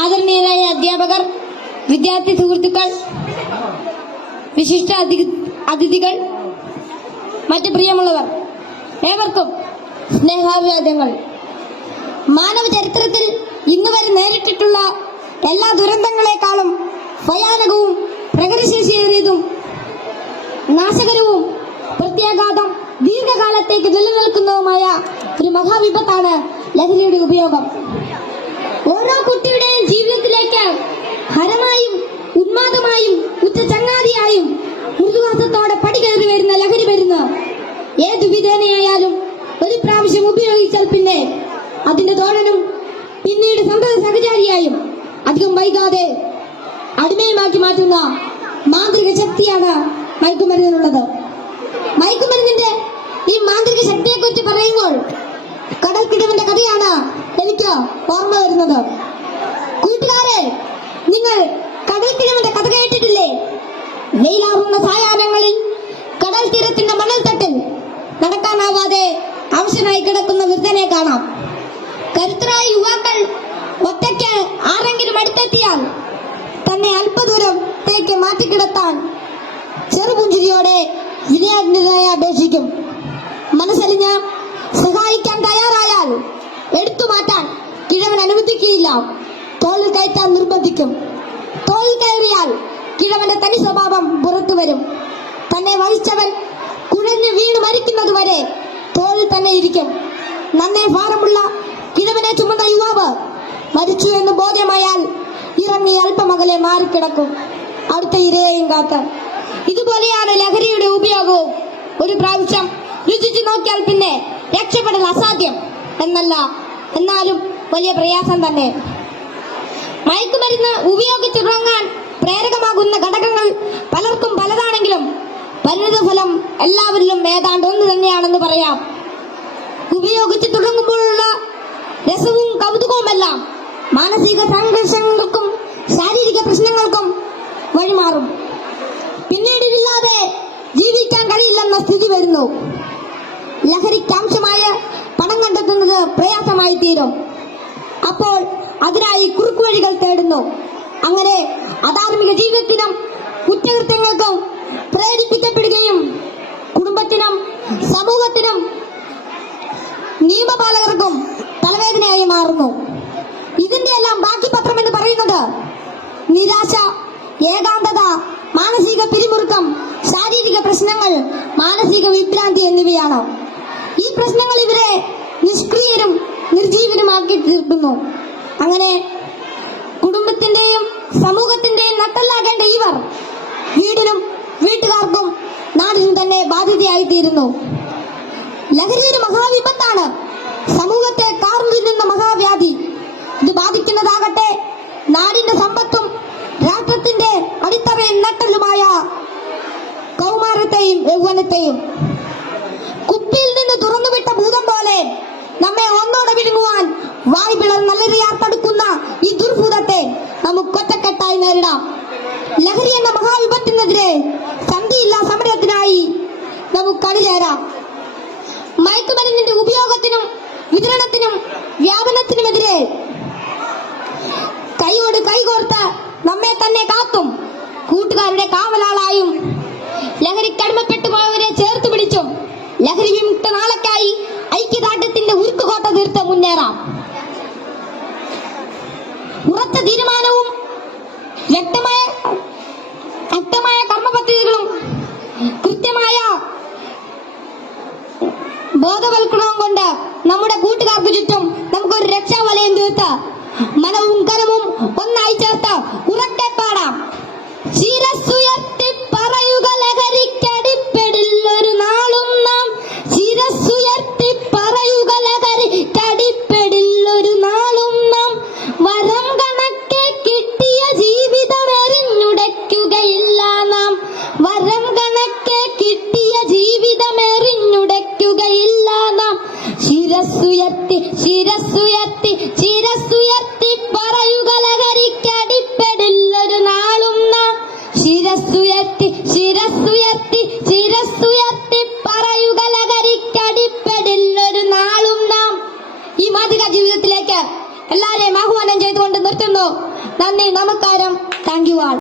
ആദരണീയരായ അധ്യാപകർ, വിദ്യാർത്ഥി സുഹൃത്തുക്കൾ, വിശിഷ്ട അതിഥികൾ, മറ്റു പ്രിയമുള്ളവർ, ഏവർക്കും സ്നേഹാഭിവാദ്യങ്ങൾ. മാനവ ചരിത്രത്തിൽ ഇന്നുവരെ നേരിട്ടിട്ടുള്ള എല്ലാ ദുരന്തങ്ങളെക്കാളും ഭയാനകവും പ്രകൃതിശേഷിയേറിയതും നാശകരവും പ്രത്യാഘാതം ദീർഘകാലത്തേക്ക് നിലനിൽക്കുന്നതുമായ ഒരു മഹാവിപത്താണ് ലഹരിയുടെ ഉപയോഗം. ഓരോ കുട്ടിയുടെയും ജീവിതത്തിലേക്ക് ഹരമായും ഉന്മാദമായും ഉറ്റ ചങ്ങാതിയായും മൃദുവാസത്തോടെ പടികയറി വരുന്ന ലഹരി മരുന്ന് ഏതു വിധേനയായാലും ഒരു പ്രാവശ്യം ഉപയോഗിച്ചാൽ പിന്നെ അതിന്റെ തോഴനും പിന്നീട് സന്തത സഹചാരിയായും അധികം വൈകാതെ അടിമയുമാക്കി മാറ്റുന്ന മാന്ത്രിക ശക്തിയാണ് മയക്കുമരുന്നിനുള്ളത്. മയക്കുമരുന്നിന്റെ ഈ മാന്ത്രിക ശക്തിയെക്കുറിച്ച് പറയുമ്പോൾ കടൽക്കിടവിന്റെ കഥയാണ് എനിക്ക് ഓർമ്മ വരുന്നത്. കൂട്ടുകാരെ, നിങ്ങൾ കടൽക്കിടവിന്റെ കഥ കേട്ടിട്ടില്ലേ? വെയിലാറുന്ന സായാഹ്നങ്ങളിൽ കടൽ തീരത്തിന്റെ മണൽത്തട്ടിൽ നടക്കാനാവാതെ അവശനായി കിടക്കുന്ന വൃദ്ധനെ കാണാം. കരുത്തരായ യുവാക്കൾ ഒറ്റയ്ക്ക് ആരെങ്കിലും അടുത്തെത്തിയാൽ തന്നെ അല്പദൂരത്തേക്ക് മാറ്റിക്കിടത്താൻ ചെറുപുഞ്ചിരിയോടെ വിനയാജ്ഞരായി അപേക്ഷിക്കും. മനസ്സലിഞ്ഞ് സഹായിക്കാൻ തയ്യാറായാൽ എടുത്തു മാറ്റാൻ കിഴവൻ അനുവദിക്കുകയില്ല. തോളിൽ കയറ്റാൻ നിർബന്ധിക്കും. തോളിൽ കയറിയാൽ കിഴവന്റെ തനി സ്വഭാവം പുറത്തു വരും. തന്നെ വഹിച്ചവൻ കുഴഞ്ഞു വീണ് മരിക്കുന്നതുവരെ തോളിൽ തന്നെ ഇരിക്കും. നന്നേ ഭാരമുള്ള കിഴവനെ ചുമന്ന യുവാവ് മരിച്ചു എന്ന് ബോധ്യമായാൽ ഇറങ്ങി അല്പമകലെ മാറിക്കിടക്കും, അടുത്ത ഇരയെയും കാത്ത്. ഇതുപോലെയാണ് ലഹരിയുടെ ഉപയോഗവും. ഒരു പ്രാവശ്യം രുചിച്ചു നോക്കിയാൽ പിന്നെ രക്ഷപ്പെടൽ അസാധ്യം എന്നല്ല, എന്നാലും വലിയ പ്രയാസം തന്നെ. മയക്കുമരുന്ന് ഉപയോഗിച്ചു തുടങ്ങാൻ പ്രേരകമാകുന്ന ഘടകങ്ങൾ പലർക്കും പലതാണെങ്കിലും പരിണിതഫലം എല്ലാവരിലും ഏതാണ്ട് ഒന്ന് തന്നെയാണെന്ന് പറയാം. ഉപയോഗിച്ചു തുടങ്ങുമ്പോഴുള്ള രസവും കൗതുകവുമെല്ലാം മാനസിക സംഘർഷങ്ങൾക്കും ശാരീരിക പ്രശ്നങ്ങൾക്കും വഴിമാറും. പിന്നീട് ഇതില്ലാതെ ജീവിക്കാൻ കഴിയില്ലെന്ന സ്ഥിതി വരുന്നു. ലഹരിക്കാംശമായ പണം കണ്ടെത്തുന്നത് പ്രയാസമായി തീരും. അപ്പോൾ അതിനായി കുറുക്കുവഴികൾ തേടുന്നു. അങ്ങനെ അധാർമിക ജീവിതത്തിനും കുറ്റകൃത്യങ്ങൾക്കും പ്രേരിപ്പിക്കപ്പെടുകയും കുടുംബത്തിനും സമൂഹത്തിനും നിയമപാലകർക്കും തലവേദനയായി മാറുന്നു. ഇതിന്റെ എല്ലാം ബാക്കി പത്രം എന്ന് പറയുന്നത് നിരാശ, ഏകാന്തത, മാനസിക പിരിമുറുക്കം, ശാരീരിക പ്രശ്നങ്ങൾ, മാനസിക വിഭ്രാന്തി എന്നിവയാണ്. ഈ പ്രശ്നങ്ങൾ ഇവരെ നിഷ്ക്രിയരും നിർജീവനുമാക്കി തീർക്കുന്നു. അങ്ങനെ കുടുംബത്തിന്റെയും സമൂഹത്തിന്റെയും നട്ടല്ലാകേണ്ട ഇവർ വീടിനും വീട്ടുകാർക്കും നാടിനും തന്നെ ബാധ്യതയായി തീരുന്നു. ലഹരി ഒരു മഹാവിപത്താണ്, സമൂഹത്തെ കാർന്നു തിന്നുന്ന മഹാവ്യാധി. ഇത് ബാധിക്കുന്നതാകട്ടെ നാടിന്റെ സമ്പത്തും രാഷ്ട്രത്തിന്റെ അടിത്തറയും നട്ടലുമായ കൗമാരത്തെയും യൗവനത്തെയും. കുപ്പിയിൽ നിന്ന് തുറന്നുവിട്ട ഭൂതം പോലെ നമ്മെ ഒന്നോടെ വിഴുങ്ങുവാൻ വായ്പിളർ നല്ലറിയാൻ തടുക്കുന്ന ഈ ദുർഭൂതത്തെ നമുക്ക് ഒറ്റക്കെട്ടായി നേരിടാം. ലഹരി എന്ന മഹാവിപത്തിനെതിരെ സന്ധിയില്ലാ സമരത്തിനായി നമുക്ക് അണിചേരാം. മയക്കുമരുന്നിന്റെ ഉപയോഗത്തിനും വിതരണത്തിനും വ്യാപനത്തിനുമെതിരെ കൈയോട് കൈകോർത്ത് നമ്മെ തന്നെ കാത്തും കൂട്ടുകാരുടെ കാവലാളായും ലഹരിക്കടിമപ്പെട്ടു പോയവരെ ചേർത്ത് പിടിച്ചും ലഹരി വിമുക്ത നാളേക്കായി ഐക്യദാർഢ്യത്തിന്റെ ഉരുക്കുകോട്ട തീർത്ത് മുന്നേറാം. ഉറച്ച തീരുമാനവും വ്യക്തമായ കർമ്മപദ്ധതികളും കൃത്യമായ ബോധവൽക്കരണവും കൊണ്ട് നമ്മുടെ കൂട്ടുകാർക്ക് ചുറ്റും നമുക്കൊരു രക്ഷാവലയം തീർത്ത് മനവും കരവും ഒന്നായി ചേർത്ത് ഉറക്കെ പാടാം. ശിരസ്സുയർത്തി പറയുക ലഹരിക്കടിപ്പെടില്ലൊരു നാളും നാം. ശിരസ്സുയർത്തി പറയുക ലഹരിക്കടിപ്പെടില്ലൊരു നാളും നാം. വരം കണക്കെ കിട്ടിയ ജീവിതം എറിഞ്ഞുടയ്ക്കുകയില്ല നാം. വരം കണക്കെ കിട്ടിയ ജീവിതം എറിഞ്ഞുടയ്ക്കുകയില്ല നാം. ശിരസ്സുയർത്തി ശിരസ്സുയർത്തി ശിരസ്സുയർത്തി പറയുക ലഹരിക്കടി നിർത്തുന്നു. നന്ദി, നമസ്കാരം. Thank you all.